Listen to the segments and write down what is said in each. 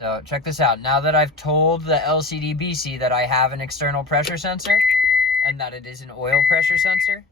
So check this out. Now that I've told the LCDBC that I have an external pressure sensor and that it is an oil pressure sensor,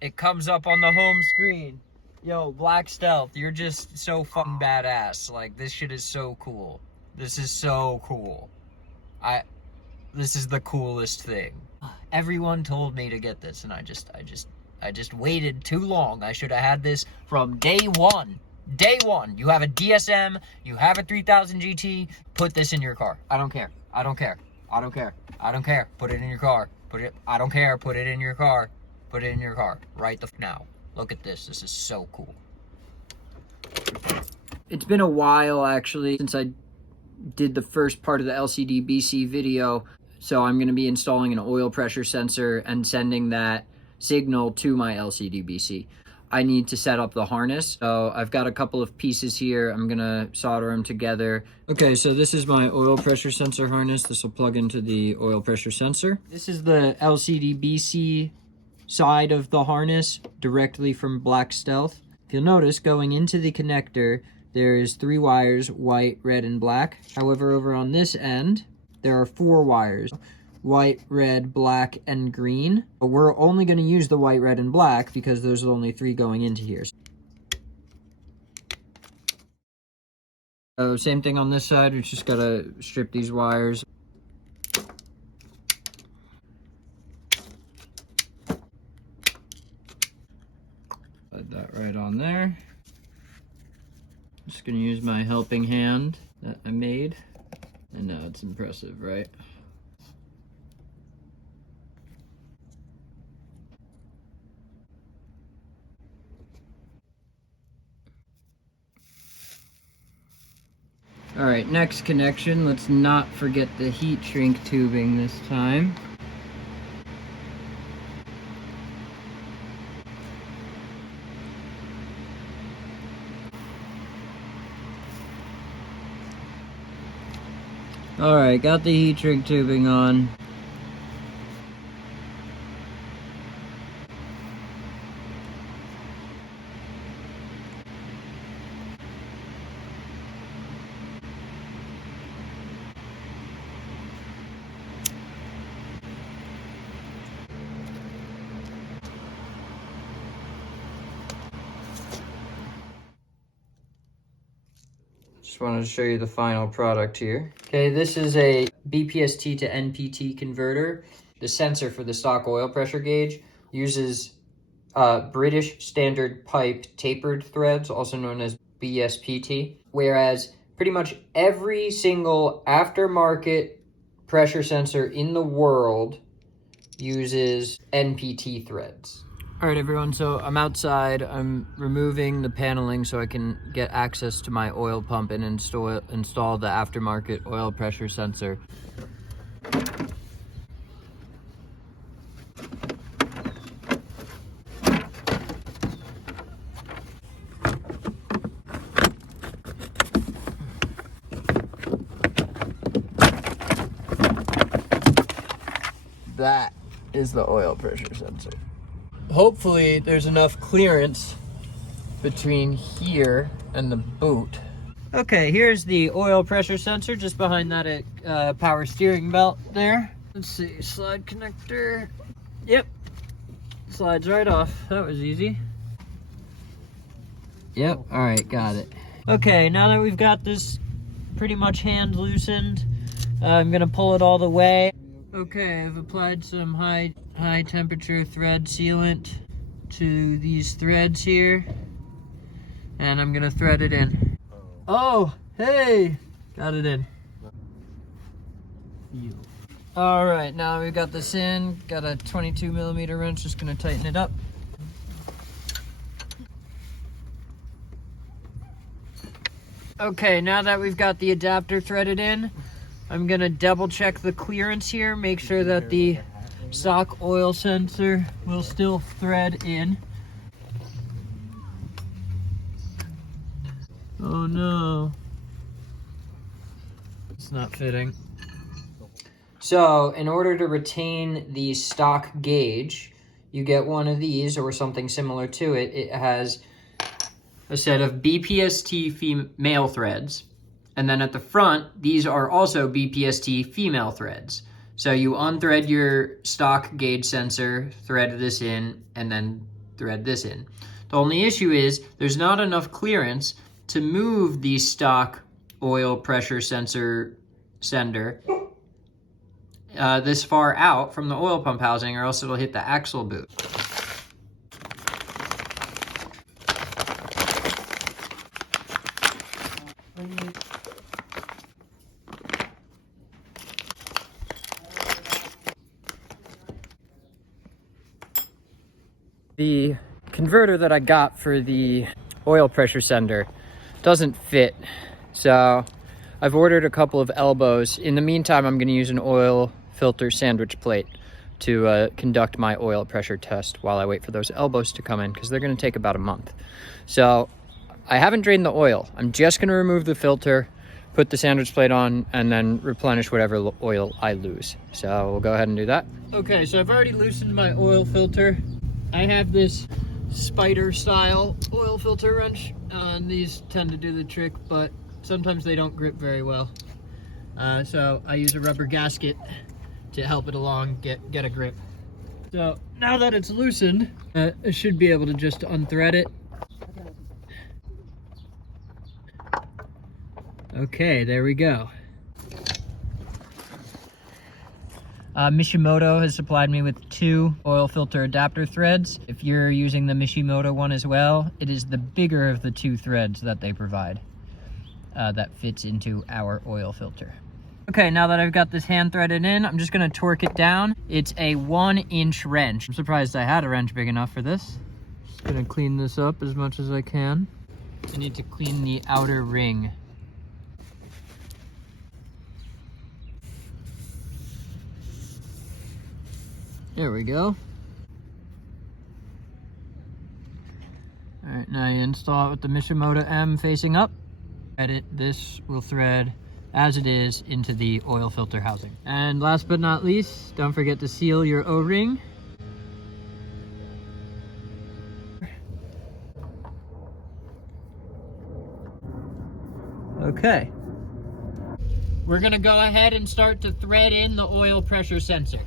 it comes up on the home screen. Yo, Black Stealth, you're just so fucking badass. Like, this shit is so cool. This is so cool. This is the coolest thing. Everyone told me to get this, and I just waited too long. I should have had this from day one. Day one. You have a DSM, you have a 3000 GT, put this in your car. I don't care. I don't care. I don't care. I don't care. Put it in your car. I don't care. Put it in your car. Put it in your car. Right now. Look at this. This is so cool. It's been a while, actually, since I did the first part of the LCDBC video. So I'm going to be installing an oil pressure sensor and sending that signal to my LCDBC. I need to set up the harness. So I've got a couple of pieces here. I'm going to solder them together. Okay, so this is my oil pressure sensor harness. This will plug into the oil pressure sensor. This is the LCDBC side of the harness directly from Black Stealth. If you'll notice, going into the connector, there's 3 wires, white, red, and black. However, over on this end, there are 4 wires. White, red, black, and green. But we're only going to use the white, red, and black because those are only 3 going into here. So same thing on this side. We just got to strip these wires. Put that right on there. Just going to use my helping hand that I made. I know, it's impressive, right? All right, next connection. Let's not forget the heat shrink tubing this time. All right, got the heat shrink tubing on. Just wanted to show you the final product here. Okay, this is a BPST to NPT converter. The sensor for the stock oil pressure gauge uses British standard pipe tapered threads, also known as BSPT, whereas pretty much every single aftermarket pressure sensor in the world uses NPT threads. All right, everyone, so I'm outside. I'm removing the paneling so I can get access to my oil pump and install the aftermarket oil pressure sensor. That is the oil pressure sensor. Hopefully there's enough clearance between here and the boot. Okay, here's the oil pressure sensor just behind that power steering belt there. Let's see, slide connector. Yep, slides right off. That was easy. Yep, all right, got it. Okay, now that we've got this pretty much hand loosened, I'm gonna pull it all the way. Okay, I've applied some high temperature thread sealant to these threads here, and I'm gonna thread it in. Oh, hey, got it in. All right, now we've got this in, got a 22mm wrench, just gonna tighten it up. Okay, now that we've got the adapter threaded in, I'm gonna double check the clearance here, make sure that the stock oil sensor will still thread in. Oh no, it's not fitting. So in order to retain the stock gauge, you get one of these or something similar to it. It has a set of BPST male threads And then at the front, these are also BPST female threads. So you unthread your stock gauge sensor, thread this in, and then thread this in. The only issue is there's not enough clearance to move the stock oil pressure sensor sender this far out from the oil pump housing, or else it'll hit the axle boot. The converter that I got for the oil pressure sender doesn't fit, so I've ordered a couple of elbows. In the meantime, I'm going to use an oil filter sandwich plate to conduct my oil pressure test while I wait for those elbows to come in, because they're going to take about a month. So I haven't drained the oil. I'm just going to remove the filter, put the sandwich plate on, and then replenish whatever oil I lose. So we'll go ahead and do that. Okay, so I've already loosened my oil filter. I have this spider style oil filter wrench, and these tend to do the trick, but sometimes they don't grip very well. So I use a rubber gasket to help it along, get a grip. So now that it's loosened, I should be able to just unthread it. Okay, there we go. Mishimoto has supplied me with 2 oil filter adapter threads. If you're using the Mishimoto one as well, it is the bigger of the 2 threads that they provide that fits into our oil filter. Okay, now that I've got this hand threaded in, I'm just gonna torque it down. It's a 1-inch wrench. I'm surprised I had a wrench big enough for this. Just gonna clean this up as much as I can. I need to clean the outer ring. There we go. All right, now you install it with the Mishimoto M facing up. This will thread as it is into the oil filter housing. And last but not least, don't forget to seal your O-ring. Okay. We're gonna go ahead and start to thread in the oil pressure sensor.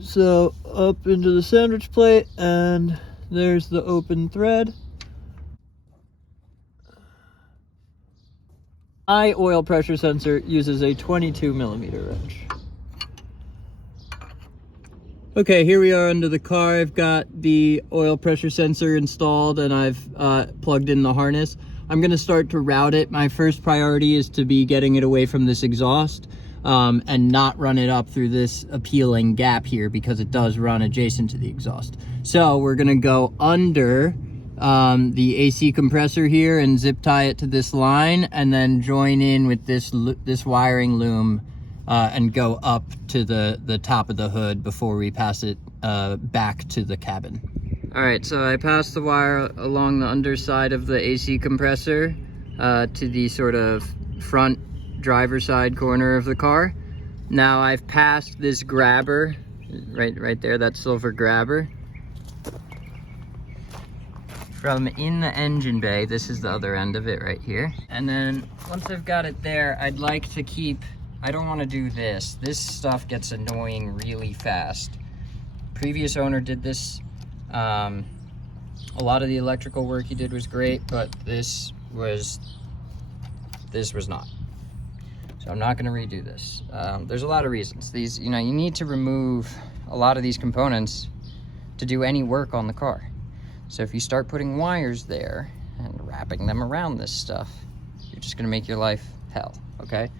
So up into the sandwich plate, and there's the open thread. My oil pressure sensor uses a 22mm wrench. Okay, here we are under the car. I've got the oil pressure sensor installed, and I've plugged in the harness. I'm gonna start to route it. My first priority is to be getting it away from this exhaust. And not run it up through this appealing gap here, because it does run adjacent to the exhaust. So we're gonna go under the AC compressor here and zip tie it to this line, and then join in with this wiring loom and go up to the top of the hood before we pass it back to the cabin. All right, so I passed the wire along the underside of the AC compressor to the sort of front driver's side corner of the car. Now I've passed this grabber right there, that silver grabber. From in the engine bay, this is the other end of it right here. And then once I've got it there, I'd like to keep, I don't want to do this. This stuff gets annoying really fast. Previous owner did this. A lot of the electrical work he did was great, but this was not. So I'm not going to redo this. There's a lot of reasons. These, you need to remove a lot of these components to do any work on the car. So if you start putting wires there and wrapping them around this stuff, you're just going to make your life hell, okay?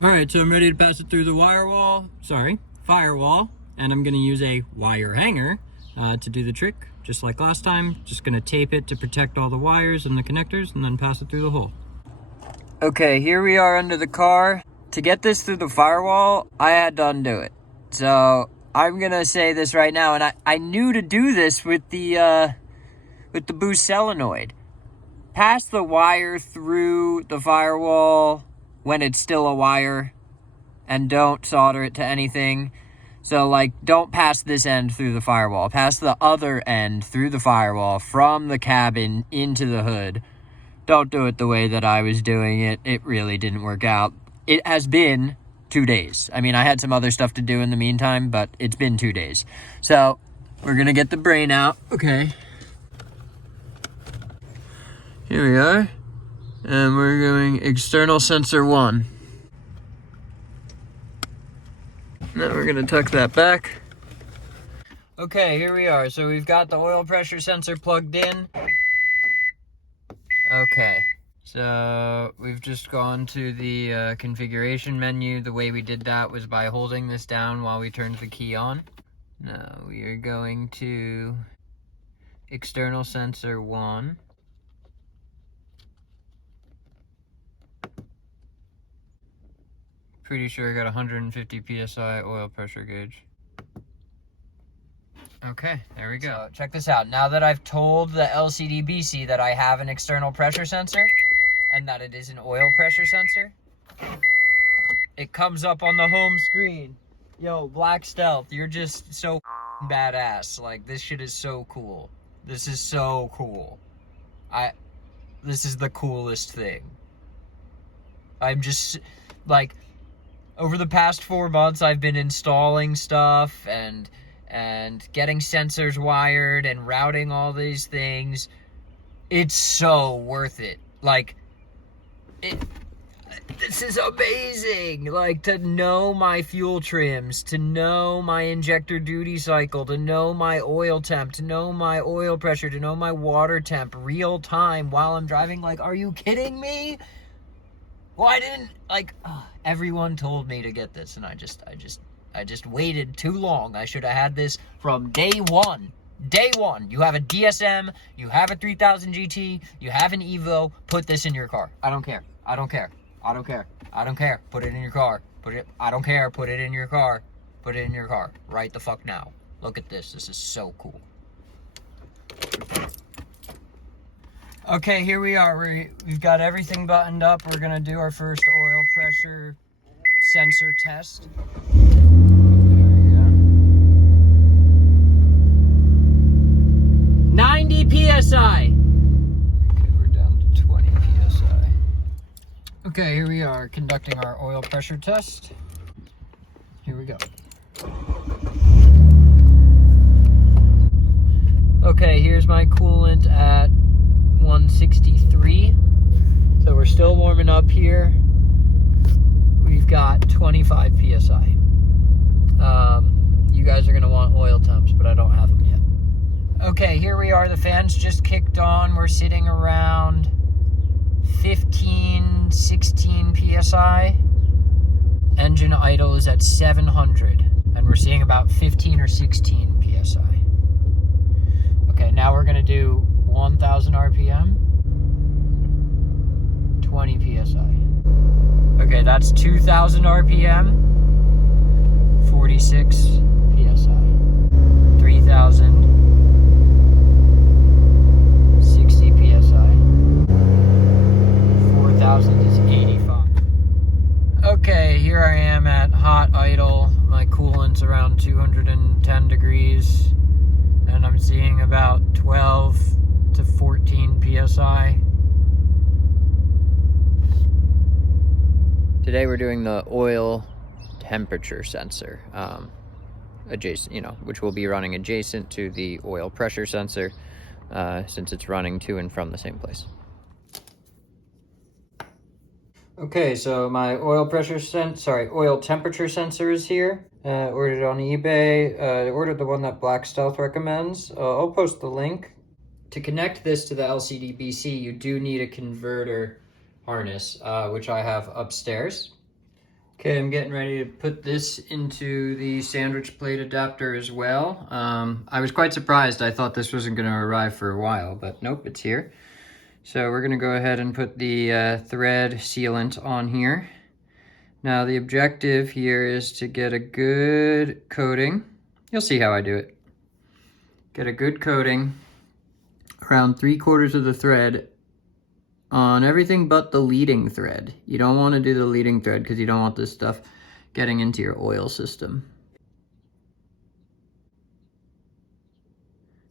All right, so I'm ready to pass it through the firewall, and I'm gonna use a wire hanger to do the trick, just like last time. Just gonna tape it to protect all the wires and the connectors, and then pass it through the hole. Okay, here we are under the car. To get this through the firewall, I had to undo it. So I'm gonna say this right now, and I knew to do this with the with the boost solenoid. Pass the wire through the firewall when it's still a wire, and don't solder it to anything. So, like, don't pass this end through the firewall. Pass the other end through the firewall from the cabin into the hood. Don't do it the way that I was doing it. It really didn't work out. It has been 2 days. I mean, I had some other stuff to do in the meantime, but it's been 2 days. So, we're going to get the brain out. Okay. Here we are. And we're going external sensor 1. Now we're going to tuck that back. Okay, here we are. So we've got the oil pressure sensor plugged in. Okay, so we've just gone to the configuration menu. The way we did that was by holding this down while we turned the key on. Now we are going to external sensor 1. Pretty sure I got 150 psi oil pressure gauge. Okay, there we go. So check this out. Now that I've told the LCDBC that I have an external pressure sensor and that it is an oil pressure sensor, it comes up on the home screen. Yo, Black Stealth, you're just so badass. Like, this shit is so cool. This is so cool. This is the coolest thing. I'm just, like, over the past 4 months, I've been installing stuff and getting sensors wired and routing all these things. It's so worth it. Like, this is amazing. Like, to know my fuel trims, to know my injector duty cycle, to know my oil temp, to know my oil pressure, to know my water temp real time while I'm driving. Like, are you kidding me? Why didn't, like, everyone told me to get this, and I just waited too long. I should have had this from day one. Day one. You have a DSM, you have a 3000 GT, you have an Evo, put this in your car. I don't care. I don't care. I don't care. I don't care. Put it in your car. I don't care. Put it in your car. Put it in your car. Right the fuck now. Look at this. This is so cool. Okay, here we are. We've got everything buttoned up. We're going to do our first oil pressure sensor test. There we go. 90 PSI. Okay, we're down to 20 PSI. Okay, here we are conducting our oil pressure test. Here we go. Okay, here's my coolant at 163. So we're still warming up here. We've got 25 PSI. You guys are gonna want oil temps, but I don't have them yet. Okay, here we are. The fans just kicked on. We're sitting around 15, 16 PSI. Engine idle is at 700, and we're seeing about 15 or 16 PSI. Okay, now we're gonna do 1000 RPM, 20 PSI. Okay, that's 2000 RPM, 46 PSI. 3000, 60 PSI. 4000 is 85. Okay, here I am at hot idle. My coolant's around 210 degrees, and I'm seeing about 12 to 14 PSI. Today we're doing the oil temperature sensor, adjacent, which will be running adjacent to the oil pressure sensor, since it's running to and from the same place. Okay, so my oil temperature sensor is here. Ordered it on eBay. Ordered the one that Black Stealth recommends. I'll post the link. To connect this to the LCDBC, you do need a converter harness, which I have upstairs. Okay, I'm getting ready to put this into the sandwich plate adapter as well. I was quite surprised. I thought this wasn't going to arrive for a while, but nope, it's here. So we're going to go ahead and put the thread sealant on here. Now the objective here is to get a good coating. You'll see how I do it. Get a good coating around 3/4 of the thread on everything but the leading thread. You don't want to do the leading thread because you don't want this stuff getting into your oil system.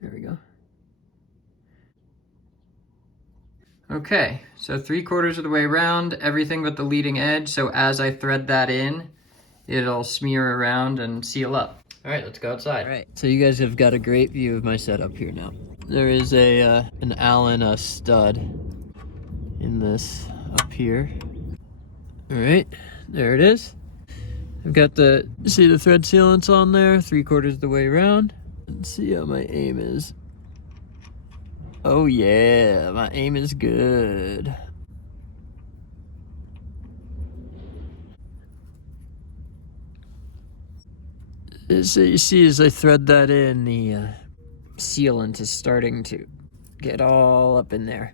There we go. Okay, so 3/4 of the way around, everything but the leading edge. So as I thread that in, it'll smear around and seal up. All right, let's go outside. All right, so you guys have got a great view of my setup here now. There is an Allen stud in this up here. All right, there it is. I've got see the thread sealants on there, 3/4 of the way around. Let's see how my aim is. Oh yeah, my aim is good. So you see as I thread that in, the sealant is starting to get all up in there.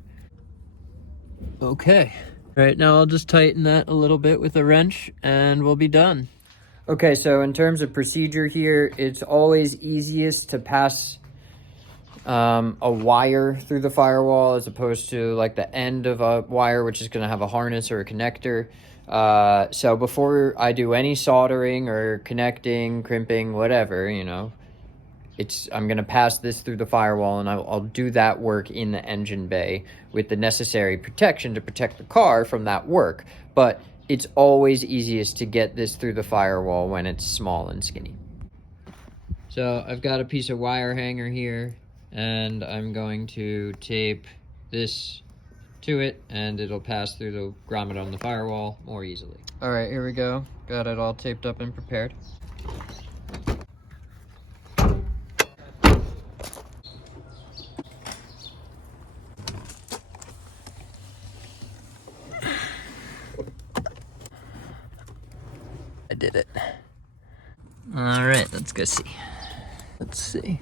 Okay. All right, now I'll just tighten that a little bit with a wrench and we'll be done. Okay, so in terms of procedure here, it's always easiest to pass a wire through the firewall as opposed to like the end of a wire, which is going to have a harness or a connector. So before I do any soldering or connecting, crimping, whatever, you know, I'm going to pass this through the firewall, and I'll do that work in the engine bay with the necessary protection to protect the car from that work. But it's always easiest to get this through the firewall when it's small and skinny. So I've got a piece of wire hanger here, and I'm going to tape this to it, and it'll pass through the grommet on the firewall more easily. All right, here we go. Got it all taped up and prepared. I did it. All right, let's go see. Let's see.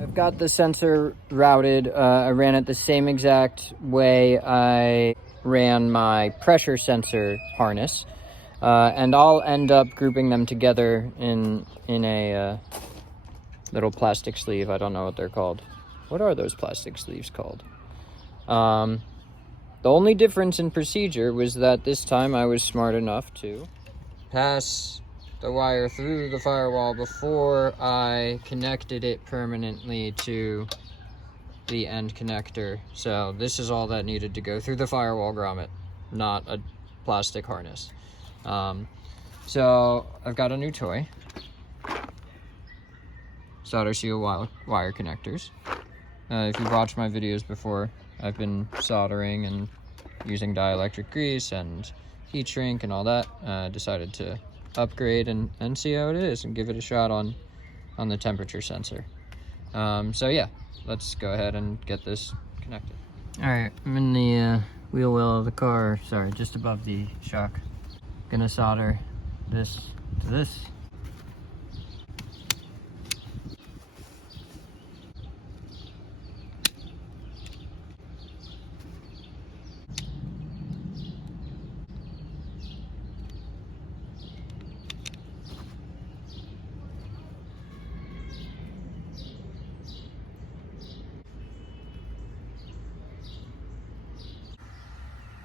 I've got the sensor routed. I ran it the same exact way I ran my pressure sensor harness. And I'll end up grouping them together in a little plastic sleeve. I don't know what they're called. What are those plastic sleeves called? The only difference in procedure was that this time I was smart enough to pass the wire through the firewall before I connected it permanently to the end connector. So this is all that needed to go through the firewall grommet, not a plastic harness. So I've got a new toy. Solder seal wire connectors. If you've watched my videos before, I've been soldering and using dielectric grease and heat shrink and all that. Decided to upgrade and see how it is and give it a shot on the temperature sensor. So yeah, let's go ahead and get this connected. All right, I'm in the wheel well of the car, sorry, just above the shock. Gonna solder this to this.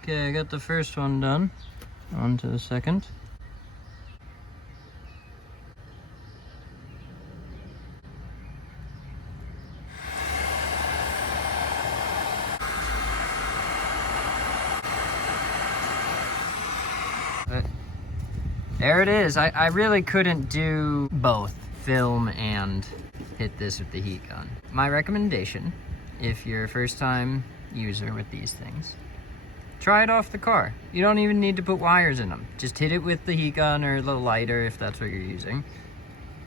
Okay, I got the first one done. On to the second. There it is. I really couldn't do both, film and hit this with the heat gun. My recommendation, if you're a first time user with these things, try it off the car. You don't even need to put wires in them. Just hit it with the heat gun or the lighter if that's what you're using.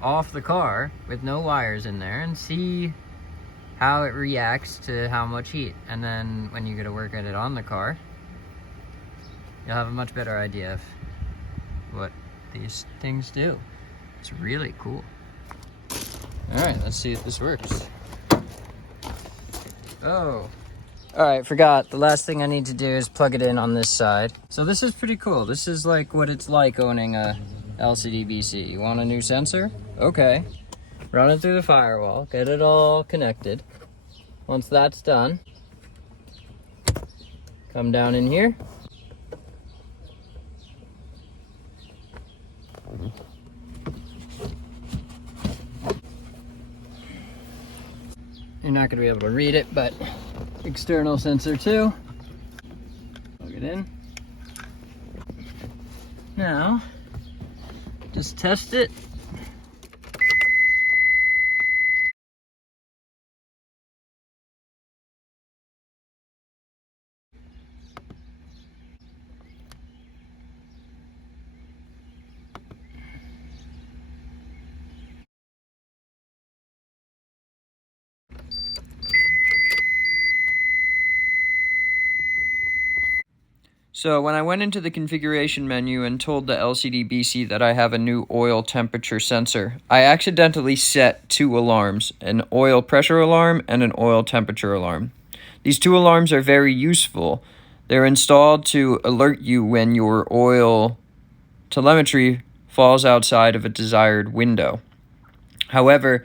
Off the car with no wires in there and see how it reacts to how much heat. And then when you go to work at it on the car, you'll have a much better idea of what these things do. It's really cool. All right, let's see if this works. Oh, Alright, forgot. The last thing I need to do is plug it in on this side. So this is pretty cool. This is like what it's like owning a LCDBC. You want a new sensor? Okay. Run it through the firewall, get it all connected. Once that's done, come down in here. You're not going to be able to read it, but external sensor too. Plug it in. Now, just test it. So when I went into the configuration menu and told the LCDBC that I have a new oil temperature sensor, I accidentally set two alarms, an oil pressure alarm and an oil temperature alarm. These two alarms are very useful. They're installed to alert you when your oil telemetry falls outside of a desired window. However,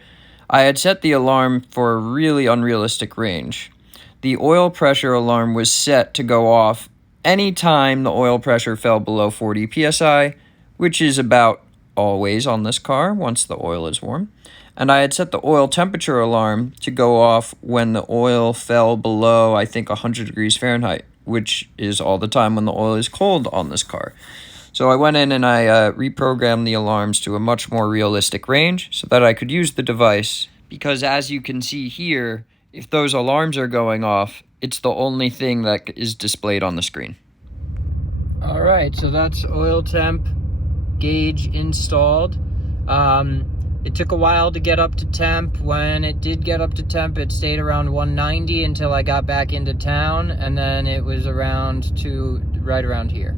I had set the alarm for a really unrealistic range. The oil pressure alarm was set to go off anytime the oil pressure fell below 40 psi, which is about always on this car once the oil is warm. And I had set the oil temperature alarm to go off when the oil fell below, I think, 100 degrees Fahrenheit, which is all the time when the oil is cold on this car. So I went in and I reprogrammed the alarms to a much more realistic range so that I could use the device, because as you can see here, if those alarms are going off, it's the only thing that is displayed on the screen. All right, so that's oil temp gauge installed. It took a while to get up to temp. When it did get up to temp, it stayed around 190 until I got back into town, and then it was right around here.